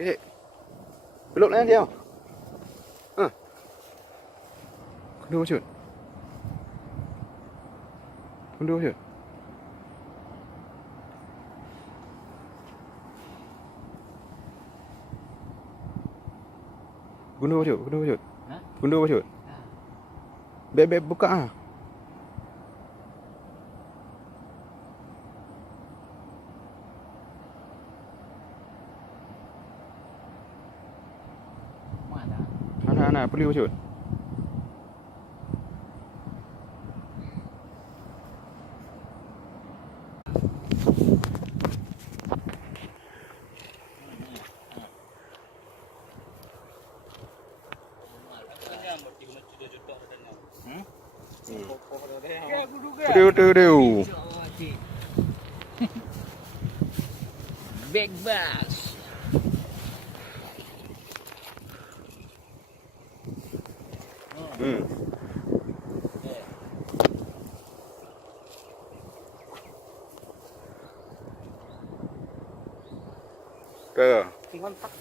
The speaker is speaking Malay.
Kecil. Peluk layan dia. Ha. Kundur cut. Kundur cut. Kundur cut, kundur cut. Ha? Kundur cut. Beb buka ah. Mana? Anak-anak perlu cut. Aduh. Big bass. Ke. Kontak.